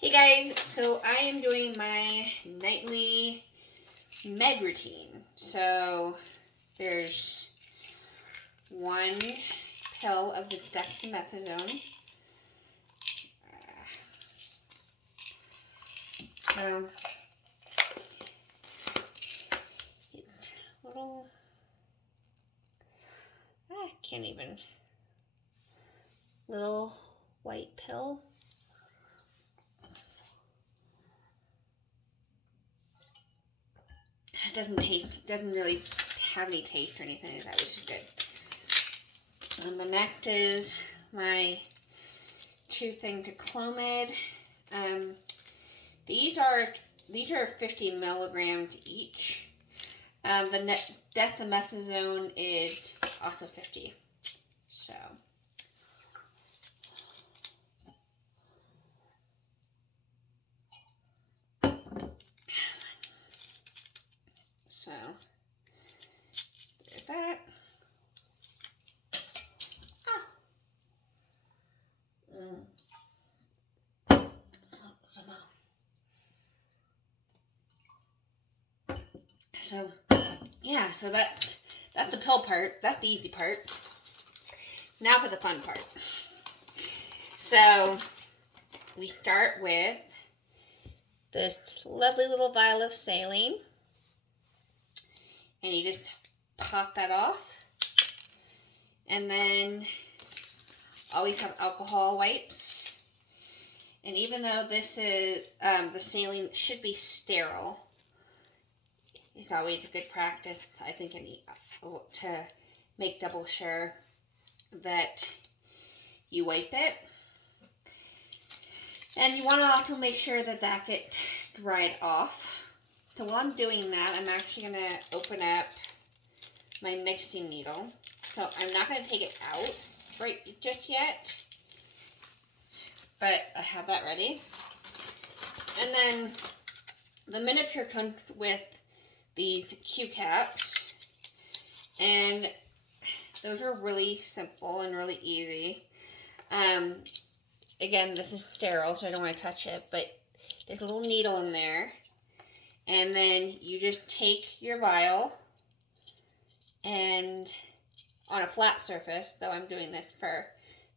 Hey guys, so I am doing my nightly med routine. So there's one pill of the dexamethasone. It's a little, I can't even, little white pill. It doesn't really have any taste or anything like that, which is good. And the next is my 2 things of Clomid. These are 50 milligrams each. The dexamethasone is also 50. So there's that. So yeah, so that's the pill part. That's the easy part. Now for the fun part. So we start with this lovely little vial of saline, and you just pop that off, and then always have alcohol wipes. And even though this is the saline should be sterile, it's always a good practice, I think, to make double sure that you wipe it. And you want to also make sure that gets dried off. So while I'm doing that, I'm actually going to open up my mixing needle. So I'm not going to take it out right just yet, but I have that ready. And then the Minipure comes with these Q caps, and those are really simple and really easy. Again, this is sterile, so I don't want to touch it, but there's a little needle in there, and then you just take your vial, and on a flat surface, though I'm doing this for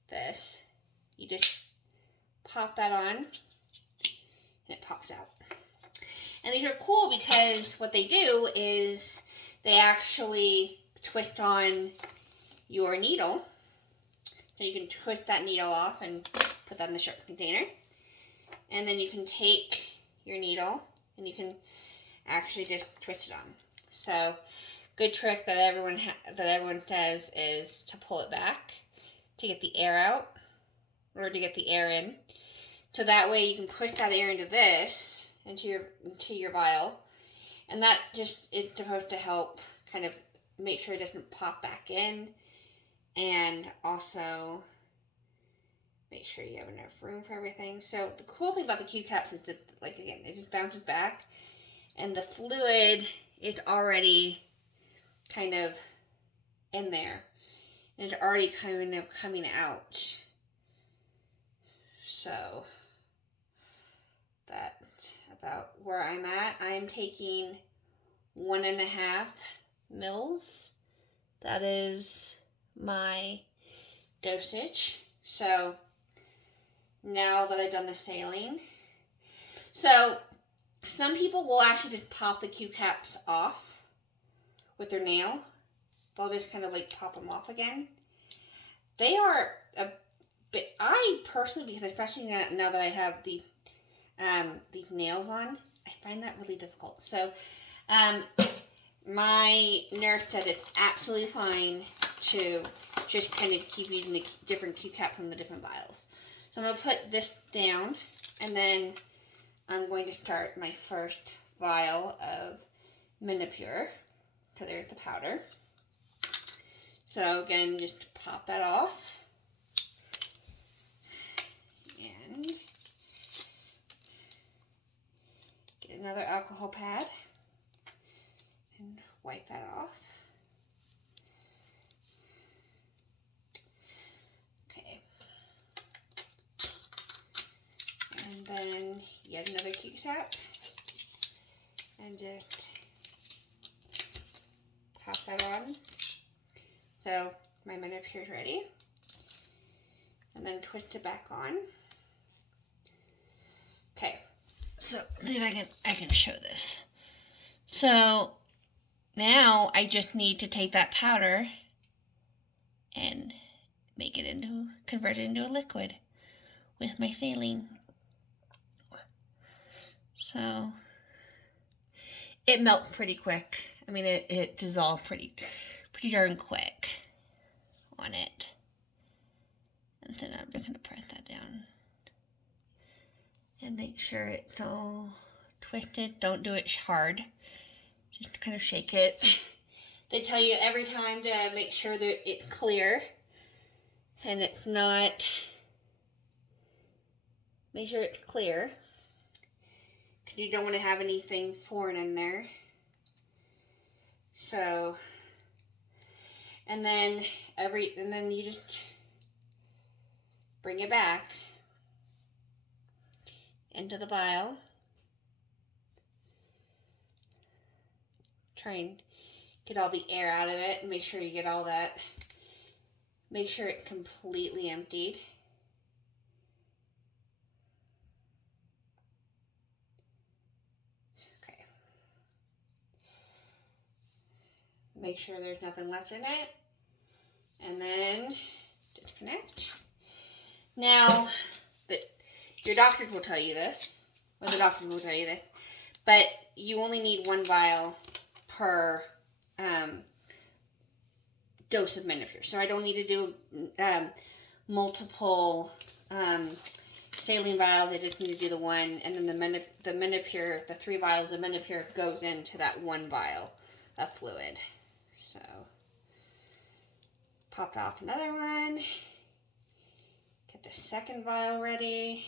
this, you just pop that on, and it pops out. And these are cool because what they do is they actually twist on your needle. So you can twist that needle off and put that in the shirt container. And then you can take your needle and you can actually just twist it on. So good trick that everyone says is to pull it back to get the air out, or to get the air in. So that way you can push that air into this, into your vial, and that just is supposed to help kind of make sure it doesn't pop back in, and also make sure you have enough room for everything. So the cool thing about the Q caps is that, like, again, it just bounces back, and the fluid is already kind of in there, and it's already kind of coming out. So that's about where I'm at. I'm taking 1.5 mils. That is my dosage. So now that I've done the saline, so some people will actually just pop the Q caps off with their nail. They'll just kind of like pop them off again. They are a bit, I personally, because especially now that I have these nails on, I find that really difficult. So my nurse said it's absolutely fine to just kind of keep using the different Q cap from the different vials. So I'm going to put this down, and then I'm going to start my first vial of Minipure. So there's the powder. So again, just pop that off. And get another alcohol pad and wipe that off. Okay. And then yet another Q-tap. And just pop that on. So my Menopure is ready. And then twist it back on. Okay, so see if I can show this. So now I just need to take that powder and convert it into a liquid with my saline. So it melts pretty quick. I mean, it dissolved pretty darn quick on it. And then I'm just gonna press that down and make sure it's all twisted. Don't do it hard. Just kind of shake it. They tell you every time to make sure that it's clear and it's not. Make sure it's clear because you don't want to have anything foreign in there. So, and then you just bring it back into the vial. Try and get all the air out of it and make sure you get all that. Make sure it's completely emptied. Okay. Make sure there's nothing left in it. And then disconnect. Now, your doctors will tell you this, or the doctors will tell you this, but you only need one vial per dose of Menopure. So I don't need to do multiple saline vials. I just need to do the one, and then the Menopure, the 3 vials of Menopure goes into that one vial of fluid. So popped off another one. Get the second vial ready.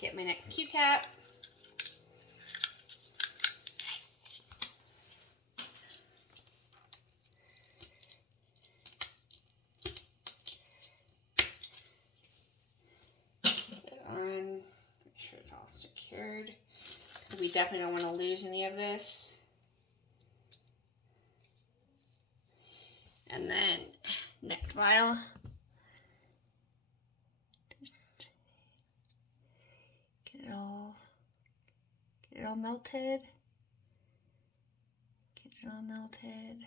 Get my next Q-cap. Put it on. Make sure it's all secured. We definitely don't want to lose any of this. And then next vial. Get it all melted. Get it all melted.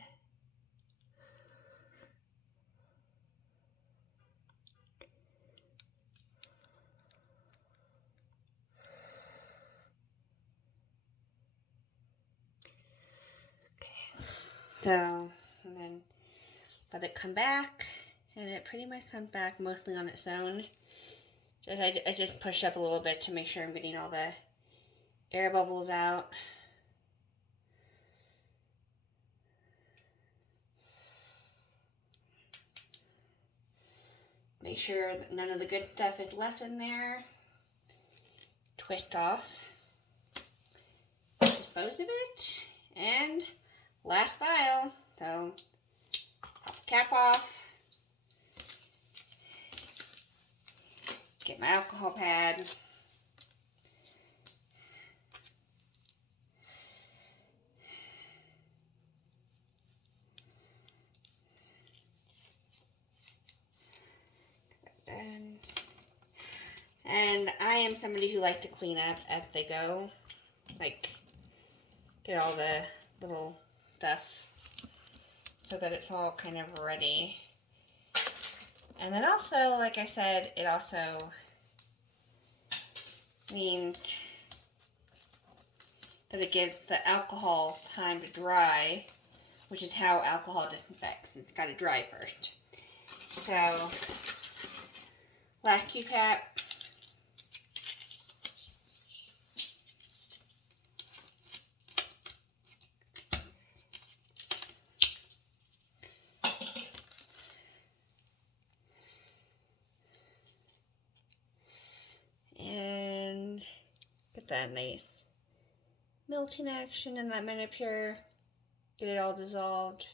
Okay. So, and then let it come back, and it pretty much comes back mostly on its own. I just push up a little bit to make sure I'm getting all the air bubbles out. Make sure that none of the good stuff is left in there. Twist off. Dispose of it. And last vial. So, pop the cap off. Get my alcohol pad. And I am somebody who likes to clean up as they go. Like, get all the little stuff so that it's all kind of ready. And then also, like I said, it also means that it gives the alcohol time to dry, which is how alcohol disinfects. It's got to dry first. So, last Q-cap. And get that nice melting action in that Menopure. Get it all dissolved.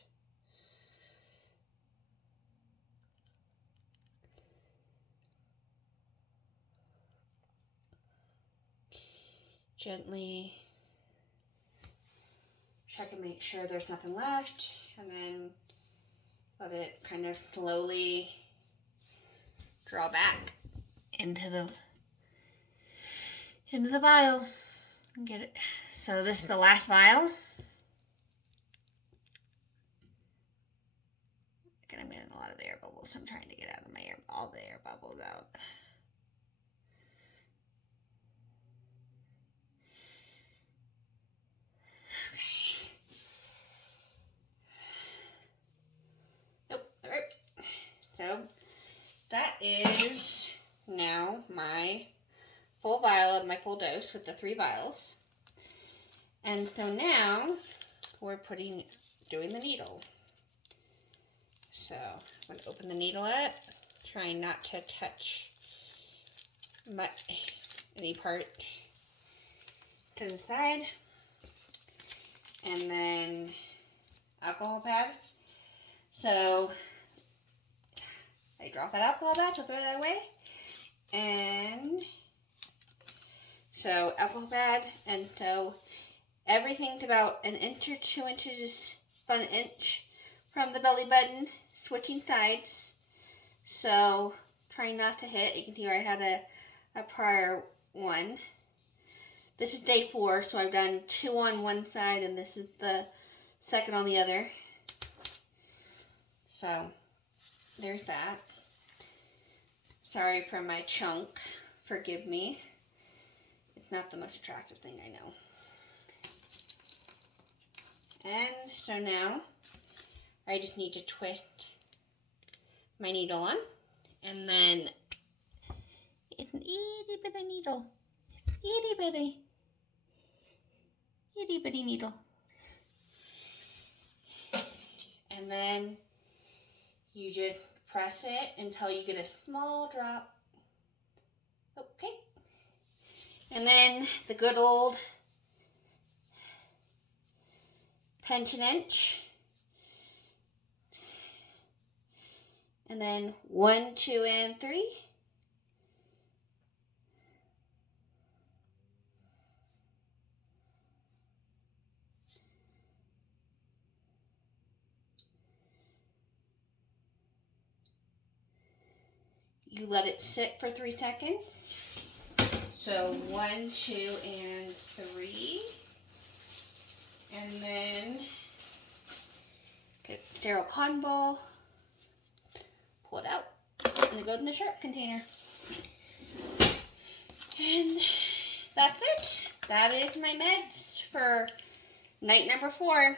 gently check and make sure there's nothing left, and then let it kind of slowly draw back into the vial and get it. So this is the last vial. And I'm getting a lot of air bubbles. I'm trying to get out of my air, all the air bubbles out. Nope. All right. So that is now my full vial of my full dose with the 3 vials. And so now we're doing the needle. So I'm going to open the needle up, trying not to touch any part to the side. And then alcohol pad. So I drop that alcohol pad, so throw that away. And so alcohol pad, and so everything's about 1 inch or 2 inches, about 1 inch from the belly button, switching sides. So trying not to hit. You can see where I had a prior one. This is day 4, so I've done 2 on one side, and this is the second on the other. So there's that. Sorry for my chunk. Forgive me. It's not the most attractive thing, I know. And so now I just need to twist my needle on, and then it's an itty bitty needle. Itty bitty needle. And then you just press it until you get a small drop. Okay. And then the good old pinch an inch. And then 1, 2, and 3. You let it sit for 3 seconds. So 1, 2, and 3. And then get a sterile cotton ball, pull it out, and it goes in the sharp container. And that's it. That is my meds for night number 4.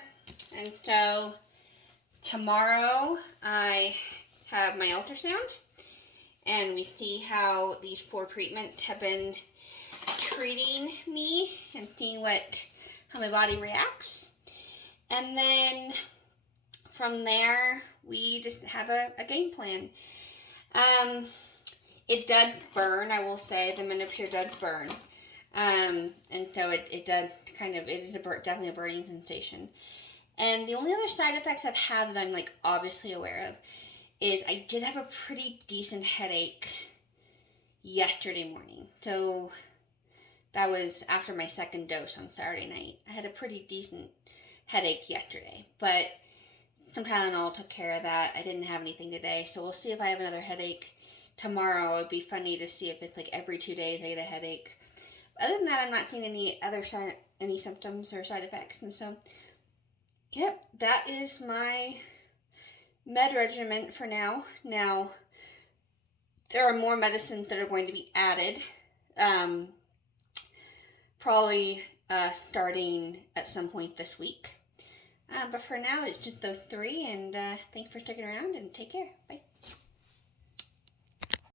And so tomorrow I have my ultrasound, and we see how these 4 treatments have been treating me and seeing how my body reacts. And then from there, we just have a game plan. It does burn, I will say. The Menopur does burn. And so it does it is definitely a burning sensation. And the only other side effects I've had that I'm obviously aware of is I did have a pretty decent headache yesterday morning. So that was after my 2nd dose on Saturday night. I had a pretty decent headache yesterday, but some Tylenol took care of that. I didn't have anything today, so we'll see if I have another headache tomorrow. It'd be funny to see if it's every 2 days I get a headache. Other than that, I'm not seeing any symptoms or side effects, and so, yep, that is my med regimen for now. Now, there are more medicines that are going to be added, probably starting at some point this week. But for now, it's just those 3, and thanks for sticking around, and take care. Bye.